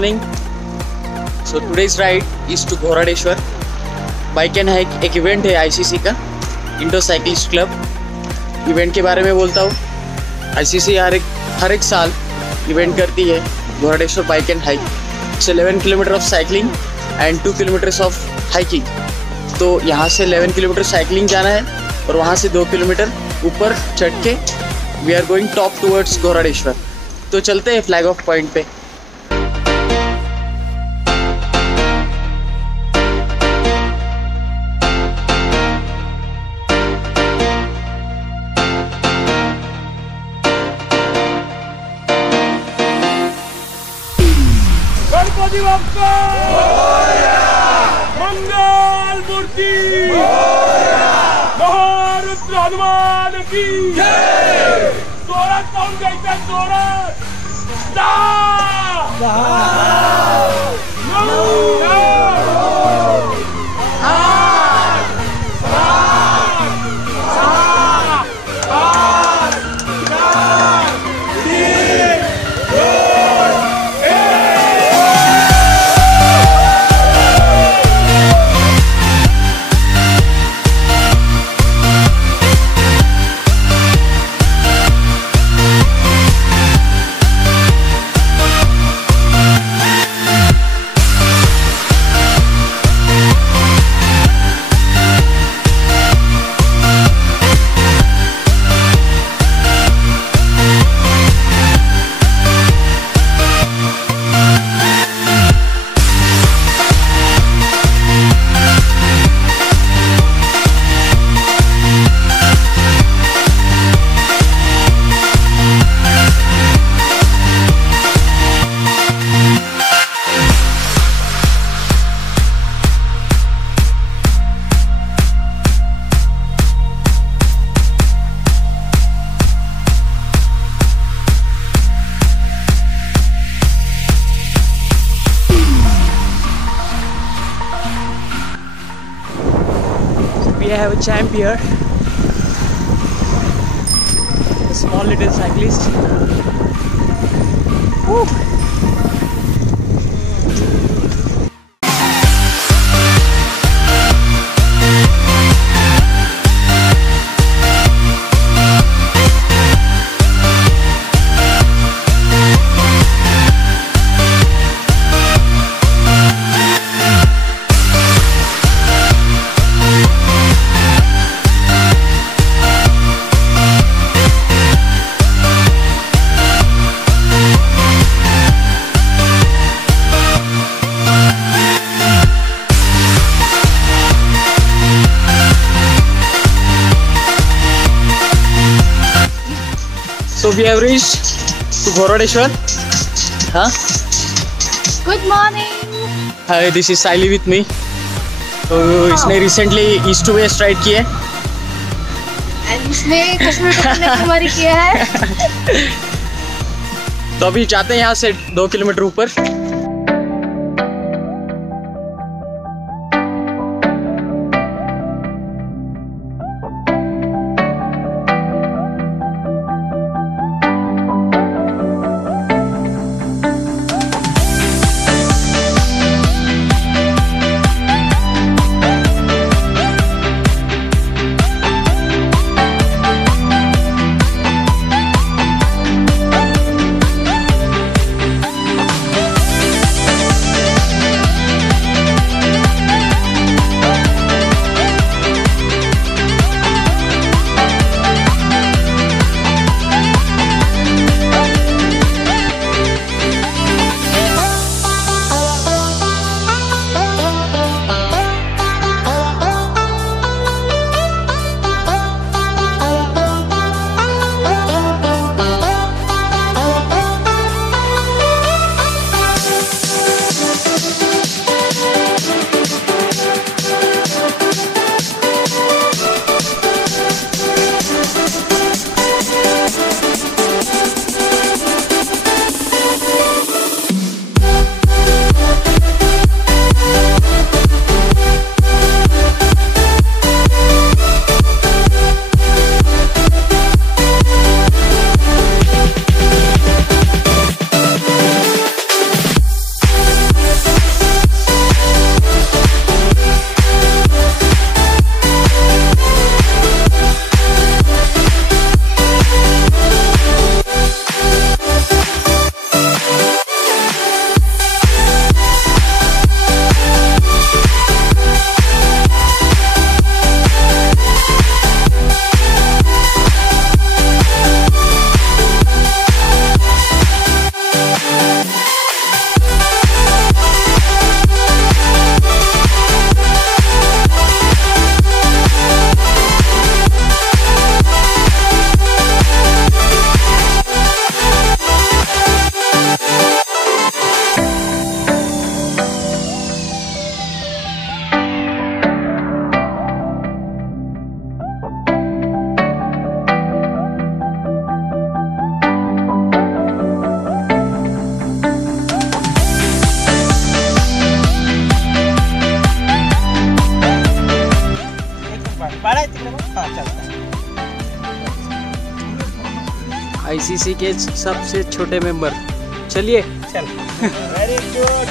morning. So today's ride is to घोराडेश्वर. Bike and hike एक event है ICC का, इंडो साइकिलिस्ट क्लब। इवेंट के बारे में बोलता हूँ। आईसीसी हर एक साल इवेंट करती है Ghoradeshwar bike and hike. It's 11 kilometre of cycling and 2 kilometres of hiking. तो यहाँ से 11 किलोमीटर साइकिलिंग जाना है और वहाँ से 2 किलोमीटर ऊपर चढ़ के we are going top towards Ghoradeshwar. तो चलते हैं फ्लैग ऑफ पॉइंट पे। गणपति बप्पा मंगल मूर्ति महारुद्र हनुमान की जय। जोरात पाहून घ्यायचं, जोरात We have a champ here, a small little cyclist. Woo. So we have reached to घोराडेश्वर. हाँ. Good morning. Hi, this is Saili with me. तो इसने recently east to west ride किया है। And इसने कश्मीर टू कन्याकुमारी किया है। तो अभी जाते हैं यहाँ से 2 किलोमीटर ऊपर। आईसीसी के सबसे छोटे मेंबर। चलिए चल वेरी गुड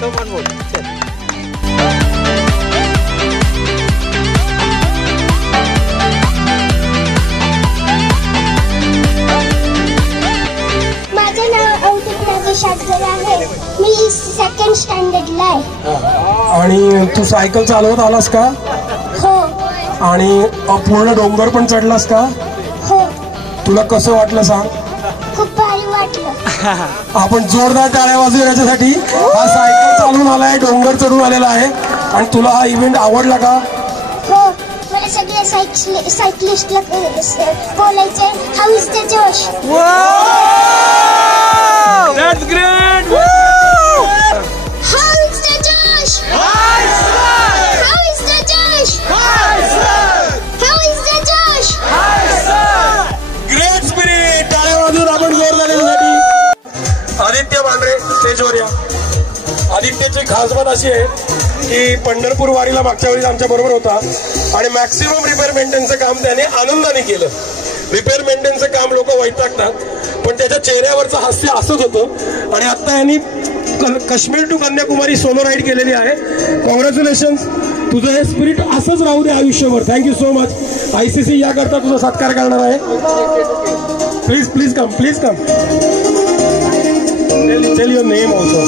कम ऑन बोल चल। माझे नाव अंकित नागेश आगरे आहे, मी सेकंड स्टँडर्डला आहे। आणि तू सायकल चालवत आलास का? हो आणि पूर्ण डोंगर पण चढलास का? हो तुला कसं वाटलं सांग? खूप भारी वाटलं। आपण जोरदार टाळ्या वाजवू याच्यासाठी। हा सायकल चालून आलाय, डोंगर चढून आलेला आहे आणि तुला हा इव्हेंट आवडला का? हो मला सगळ्या सायकलिस्टला बोलायचंय हाऊ इज द जोश। That's great. How is the जोश। हाऊ इज द जोश। हाऊ इज द जोश। Great spirit. टाळ्या वाजवून आपण जोरदार याच्यासाठी। आदित्य भांडरे स्टेजवर या। आदित्यची खास बात अशी आहे की पंढरपूर वारीला मागच्या वेळी आमच्या बरोबर होता आणि मॅक्सिमम रिपेअर मेंटेनचं काम त्याने आनंदाने केलं। रिपेअर मेंटेनचं काम लोक वैतागतात पण त्याच्या चेहऱ्यावरचं हास्य असंच होतं। आणि आता यांनी Kashmir to Kanyakumari solo ride केलेली आहे। कॉंग्रॅच्युलेशन, तुझं हे स्पिरिट असंच राहू दे आयुष्यभर। Thank you so much. आयसीसी याकरता तुझा सत्कार करणार आहे। Please please come, please come. Tell your name also.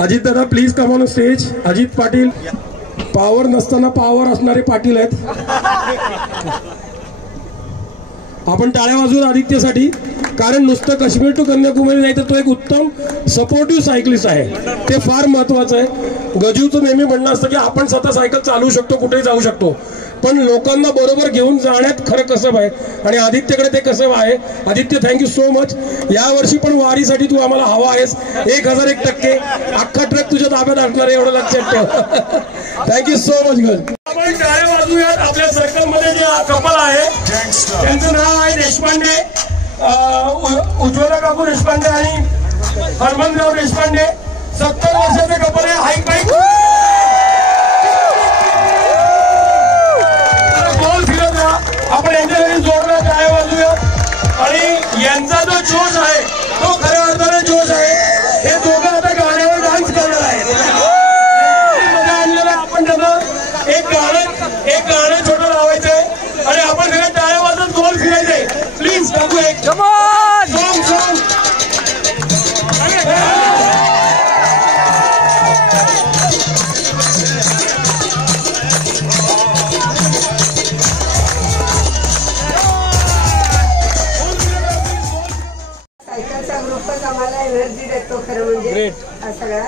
Ajit Dada please come on stage. Ajit Patil, power नसताना पावर असणारे पाटील आहेत। आपण टाळ्या वाजवून आदित्यसाठी, कारण नुसतं काश्मीर टू कन्याकुमारी नाही तर तो एक उत्तम सपोर्टिव्ह सायकलिस्ट आहे, ते फार महत्वाचं आहे। गजूचं नेहमी म्हणणं असतं की आपण स्वतः सायकल चालवू शकतो, कुठेही जाऊ शकतो, पण लोकांना बरोबर घेऊन जाण्यात खरं कसब आहे आणि आदित्यकडे ते कसब आहे। Aditya thank you so much. यावर्षी पण वारीसाठी तू आम्हाला हवा आहेस 1001%। अख्खा ट्रक तुझ्या ताब्यात असणार आहे एवढं लक्षात ठेव। Thank you so much girl. आपण टाळ्या वाजवूयात। आपल्या सर्कल मध्ये जे कपल आहे त्यांचं नाव आहे देशपांडे, उज्ज्वला काकू देशपांडे आणि हरमनराव देशपांडे। 70 वर्षाचे कपल आहे। हाईक बाईक गोल फिरत राहा। आपण यांच्यासाठी जोरदार टाळ्या वाजवूयात आणि यांचा जो जोश आहे तो खऱ्या अर्थाने जोश आहे। हे दोघं आता गाण्यावर डान्स करणार आहेत। मजा आणलेला आपण त्यांना एक गाणं छोटं लावायचंय आणि आपण सगळ्या टाळ्या वाजवत गोल फिरायचंय। प्लीज टाकू एक सॉंग। सायकलचा ग्रुपच आम्हाला एनर्जी देतो खरं म्हणजे हा सगळा।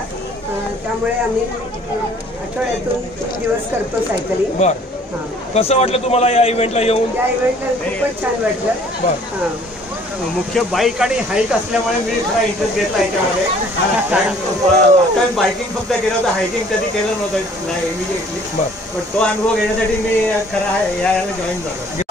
त्यामुळे आम्ही आठवड्यातून 3 दिवस करतो सायकलिंग। बर, कसं वाटलं तुम्हाला या इव्हेंटला येऊन? या इव्हेंटला खूपच छान वाटलं। मुख्य बाईक आणि हाईक असल्यामुळे मी खरा इंटरेस्ट घेतला याच्यामध्ये। आता बायकिंग फक्त केलं होतं, हायकिंग कधी केलं नव्हतं इमिडिएटली, पण तो अनुभव घेण्यासाठी मी खरा याला जॉईन झालो।